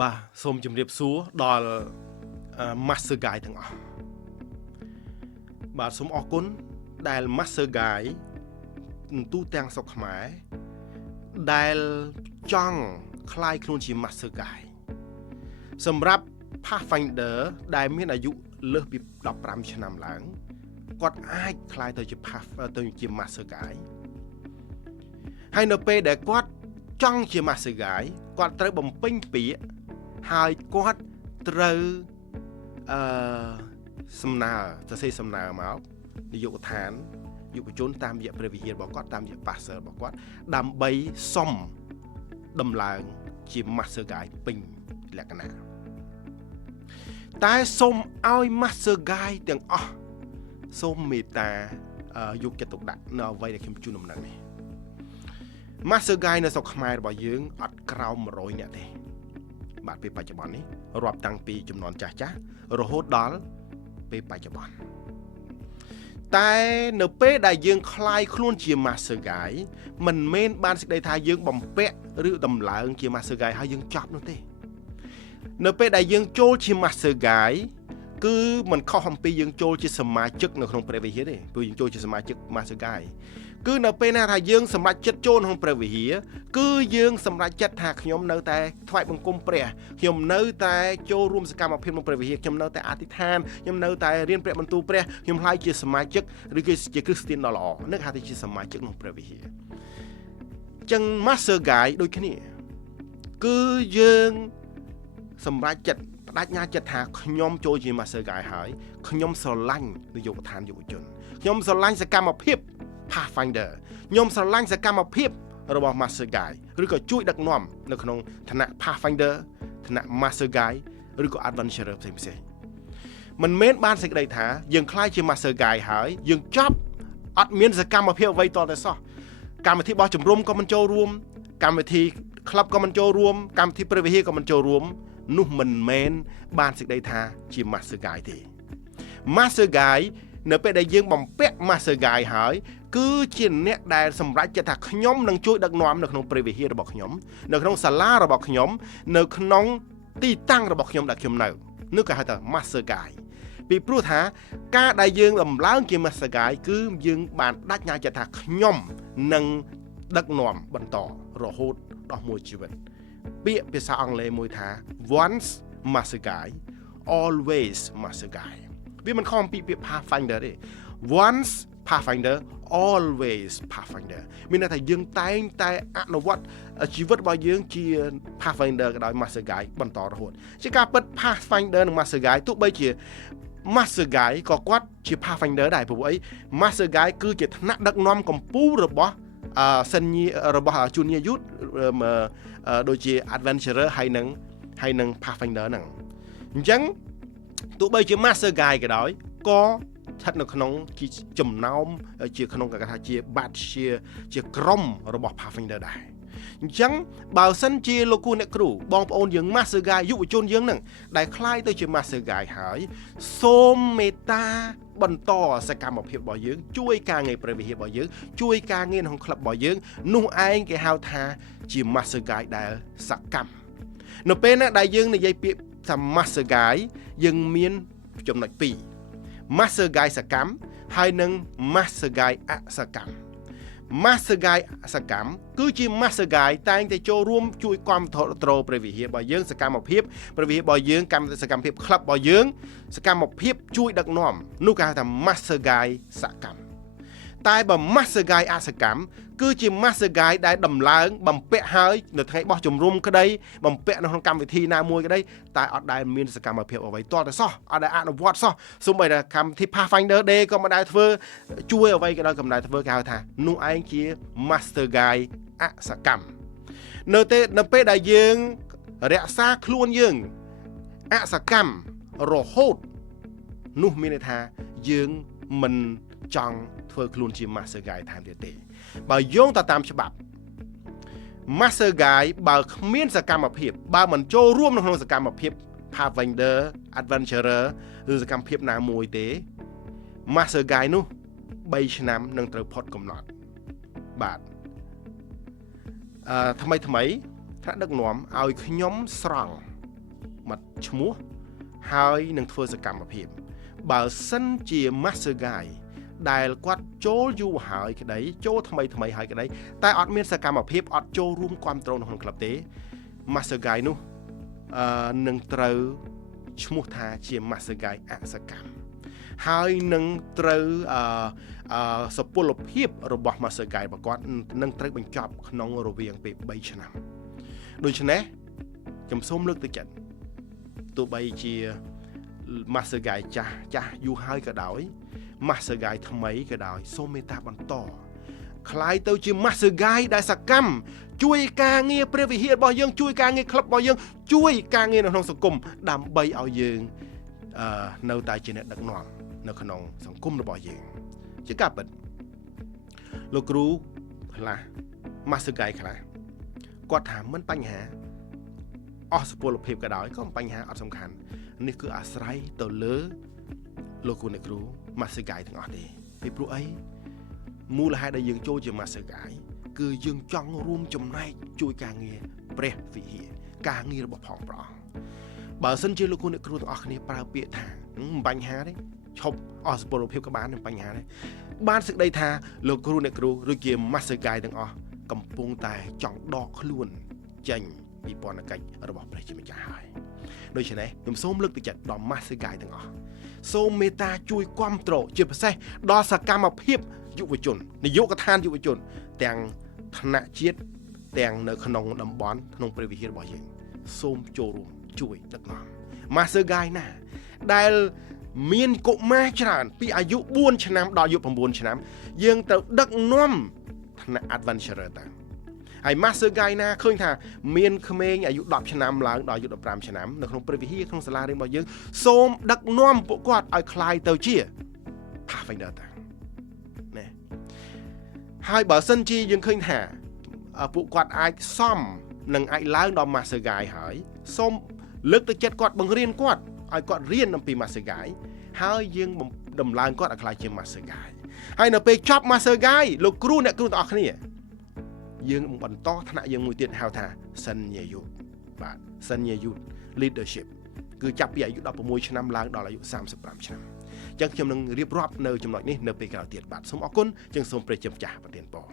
បាទសូមជម្រាបសួរដល់Master Guide ទាំងអស់បាទសូមអរគុណដែល Master Guide ទូទាំងស្រុកខ្មែរដែលចង់คล้ายខ្លួនជា Master Guide សម្រាប់ Pathfinder ដែលមានអាយុលើសពី15ឆ្នាំឡើងគាត់អាចคล้ายទៅជា Master Guide ហើយនៅពេលដែលគាត់ចង់ជា Master Guide គាត់ត្រូវបំពេញពាក្យហើយគាត់ត្រូវសំណើសរសេរសំណើមកនាយកដ្ឋានយុវជនតាមរយៈព្រះវិហាររបស់គាត់តាមរយៈ Pastor របស់គាត់ដើម្បីសុំដំឡើងជា Master Guide ពេញលក្ខណៈតែសូមឲ្យ Master Guide ទាំងអស់សូមមេត្តាយកចិត្តទុកដាក់នៅអ្វីដែលខ្ញុំជូនដំណឹងនេះ Master Guide នៅស្រុកខ្មែររបស់យើងអត់ក្រោម100នាក់ទេបាទពេលបច្ចុប្បន្ននេះរាប់តាំងពីចំនួនចាស់រហូតដល់ពេលបច្ចុប្បន្នតែនៅពេលដែលយើងคลายខ្លួនជា Master Guide មិនមែនបានសេចក្តីថាយើងបំពាក់ឬដំឡើងជា Master Guide ហើយយើងចប់នោះទេនៅពេលដែលយើងចូលជា Master Guide គឺមិនខុសអំពីយើងចូលជាសមាជិកនៅក្នុងព្រះវិហារទេព្រោះយើងចូលជាសមាជិក Master Guide គឺនៅពេលណាថាយើងសម្រេចចិត្តចូលក្នុងព្រះវិហារគឺយើងសម្រេចចិត្តថាខ្ញុំនៅតែថ្វាយបង្គំព្រះខ្ញុំនៅតែចូលរួមសកម្មភាពក្នុងព្រះវិហារខ្ញុំនៅតែអធិដ្ឋានខ្ញុំនៅតែរៀនព្រះបន្ទូលព្រះខ្ញុំខ្លាយជាសមាជិកឬគឺជាគ្រីស្ទានដ៏ល្អនឹងហៅថាជាសមាជិកក្នុងព្រះវិហារចឹង Master Guide ដូចគ្នាគឺយើងសម្រេចចិត្តបដិញ្ញាចិត្តថាខ្ញុំចូលជា Master Guide ហើយខ្ញុំស្រឡាញ់នាយកដ្ឋានយុវជនខ្ញុំស្រឡាញ់សកម្មភាពPathfinder ខ្ញុំស្រឡាញ់សកម្មភាពរបស់ Master Guide ឬក៏ជួយដឹកនាំនៅក្នុងឋានៈ Pathfinder ឋានៈ Master Guide ឬក៏ Adventurer ផ្សេងមិនមែនបានសេចក្តីថាយើងខ្លាយជា Master Guide ហើយយើងចប់អត់មានសកម្មភាពអ្វីតតែសោះកម្មវិធីបោះជំរំក៏មិនចូលរួមកម្មវិធី Club ក៏មិនចូលរួមកម្មវិធីព្រះវិហារក៏មិនចូលរួមនោះមិនមែនបានសេចក្តីថាជា Master Guide ទេ Master Guide នៅពេលដែលយើងបំពាក់ Master Guide ហើយគឺជាអ្នកដែលសម្រេចចិត្តថាខ្ញុំនឹងជួយដឹកនាំនៅក្នុងព្រះវិហាររបស់ខ្ញុំនៅក្នុងសាលារបស់ខ្ញុំនៅក្នុងទីតាំងរបស់ខ្ញុំដែលខ្ញុំនៅនោះគេហៅថា Master Guide ពីព្រោះថាការដែលយើងដំឡើងជា Master Guide គឺយើងបានបដិញ្ញាចិត្តថាខ្ញុំនឹងដឹកនាំបន្តរហូតដល់មួយជីវិតពាក្យភាសាអង់គ្លេសមួយថា once Master Guide always Master Guide វាមិនខុសអំពីពាក្យ Pathfinder ទេ once Pathfinder always Pathfinder មានន័យថាយើងតែងតែអនុវត្តជីវិតរបស់យើងជា Pathfinder ក៏ដោយ Master Guide បន្តរហូតជាការពិត Pathfinder និង Master Guide ទោះបីជា Master Guide ក៏គាត់ជា Pathfinder ដែរព្រោះអី Master Guide គឺជាថ្នាក់ដឹកនាំកម្ពុជារបស់សិនញីរបស់ Junior Youth ដូចជា Adventurer ហើយនឹង Pathfinder ហ្នឹងអញ្ចឹងទោះបីជា Master Guide ក៏ដោយក៏ស្ថិតនៅក្នុងចំណោមជាក្នុងគេថាជា batch ជាក្រុមរបស់ Pathfinder ដែរអញ្ចឹងបើសិនជាលោកគ្រូអ្នកគ្រូបងប្អូនយើង Master Guide យុវជនយើងនឹងដែលคล้ายទៅជា Master Guide ហើយសូមមេត្តាបន្តសកម្មភាពរបស់យើងជួយការងារព្រះវិហាររបស់យើងជួយការងារក្នុងក្លឹបរបស់យើងនោះឯងគេហៅថាជា Master Guide ដែលសកម្មនៅពេលណាដែលយើងនិយាយពាក្យថា Master Guide យើងមានចំណុច2 Master Guide សកម្មហើយនិង Master Guide អសកម្ម Master Guide សកម្មគឺជា Master Guide តែងតែចូលរួមជួយគាំទ្រព្រះវិហាររបស់យើងសកម្មភាពព្រះវិហាររបស់យើងសកម្មភាព Club របស់យើងសកម្មភាពជួយដឹកនាំនោះគេហៅថា Master Guide សកម្មតែបើ Master Guide អសកម្មគឺជា Master Guide ដែលដំឡើងបំពាក់ហើយនៅថ្ងៃបោះជំរំក្តីបំពាក់នៅក្នុងកម្មវិធីណាមួយក្តីតែអត់ដែលមានសកម្មភាពអ្វីតតែសោះអត់ដែលអនុវត្តសោះសូម្បីតែកម្មវិធី Pathfinder Day ក៏មិនដែលធ្វើជួយអ្វីក៏ដោយក៏មិនដែលធ្វើគេហៅថានោះឯងជា Master Guide អសកម្មនៅពេលដែលយើងរក្សាខ្លួនយើងអសកម្មរហូតនោះមានន័យថាយើងមិនចង់ធ្វើខ្លួនជា Master Guide ថែមទៀតទេបើយោងទៅតាមច្បាប់ Master Guide បើគ្មានសកម្មភាពបើមិនចូលរួមនៅក្នុងសកម្មភាព Pathfinder Adventurer ឬសកម្មភាពណាមួយទេ Master Guide នោះ3ឆ្នាំនឹងត្រូវផុតកំណត់បាទថ្មីថ្នាក់ដឹកនាំឲ្យខ្ញុំស្រង់ មកឈ្មោះហើយនឹងធ្វើសកម្មភាពបើសិនជា Master Guy ដែលគាត់ចូលយូរហើយក្តីចូលថ្មីហើយក្តីតែអត់មានសកម្មភាពអត់ចូលរួមគ្រប់គ្រងនៅក្នុងក្លឹបទេ Master Guy នោះនឹងត្រូវឈ្មោះថាជា Master Guy អសកម្មហើយនឹងត្រូវសុពលភាពរបស់ Master Guy របស់គាត់នឹងត្រូវបញ្ចប់ក្នុងរវាងពេល3ឆ្នាំដូច្នេះខ្ញុំសូមលើកទឹកចិត្តទោះបីជា Master Guy ចាស់យូរហើយក៏ដោយ Master Guy ថ្មីក៏ដោយសូមមេត្តាបន្តคล้ายទៅជា Master Guy ដែលសកម្មជួយការងារព្រះវិហាររបស់យើងជួយការងារក្លឹបរបស់យើងជួយការងារនៅក្នុងសង្គមដើម្បីឲ្យយើងនៅតែជាអ្នកដឹកនាំនៅក្នុងសង្គមរបស់យើងជាការពិតលោកគ្រូខ្លះ Master Guy ខ្លះគាត់ថាមិនបញ្ហាអស់សុពលភាពក៏ដោយក៏បញ្ហាអត់សំខាន់នេះគឺអាស្រ័យទៅលើលោកគ្រូអ្នកគ្រូ Master Guy ទាំងអស់ទេពីព្រោះអីមូលហេតុដែលយើងចូលជា Master Guy គឺយើងចង់រួមចំណែកជួយការងារព្រះវិហារការងាររបស់ផងព្រះអង្គបើសិនជាលោកគ្រូអ្នកគ្រូទាំងអស់គ្នាប្រើពាក្យថាមិនបញ្ហាទេឈប់អស់សុពលភាពក៏បានមិនបញ្ហាទេបានសេចក្តីថាលោកគ្រូអ្នកគ្រូឬជា Master Guy ទាំងអស់កំពុងតែចង់ដកខ្លួនចេញពីពន្ធកិច្ចរបស់ព្រះជាម្ចាស់ហើយដូច្នេះខ្ញុំសូមលើកទឹកចិត្តដល់ Master Guy ទាំងអស់សូមមេត្តាជួយគាំទ្រជាពិសេសដល់សកម្មភាពយុវជននាយកដ្ឋានយុវជនទាំងថ្នាក់ជាតិទាំងនៅក្នុងតំបន់ក្នុងព្រះវិហាររបស់យើងសូមចូលរួមជួយដឹកនាំ Master Guy ណាដែលមានកុមារច្រើនពីអាយុ4ឆ្នាំដល់អាយុ9ឆ្នាំយើងទៅដឹកនាំថ្នាក់ Adventurer តាហើយ Master Guy ណាឃើញថាមានក្មេងអាយុ10ឆ្នាំឡើងដល់អាយុ15ឆ្នាំនៅក្នុងព្រះវិហារក្នុងសាលារៀនរបស់យើងសូមដឹកនាំពួកគាត់ឲ្យคล้ายទៅជា Pathfinder តាណាហើយបើសិនជាយើងឃើញថាពួកគាត់អាចសមនឹងអាចឡើងដល់ Master Guy ហើយសូមលើកទឹកចិត្តគាត់បង្រៀនគាត់ឲ្យគាត់រៀនអំពី Master Guy ហើយយើងដំឡើងគាត់ឲ្យคล้ายជា Master Guy ហើយនៅពេលចប់ Master Guy លោកគ្រូអ្នកគ្រូទាំងអស់គ្នាយើងបន្តថ្នាក់យើងមួយទៀតហៅថា Senior Youth បាទ Senior Youth Leadership គឺចាប់ពីអាយុ16ឆ្នាំឡើងដល់អាយុ35ឆ្នាំអញ្ចឹងខ្ញុំនឹងរៀបរាប់នៅចំណុចនេះនៅពេលក្រោយទៀតបាទសូមអរគុណចឹងសូមព្រះជាម្ចាស់ប្រទានពរ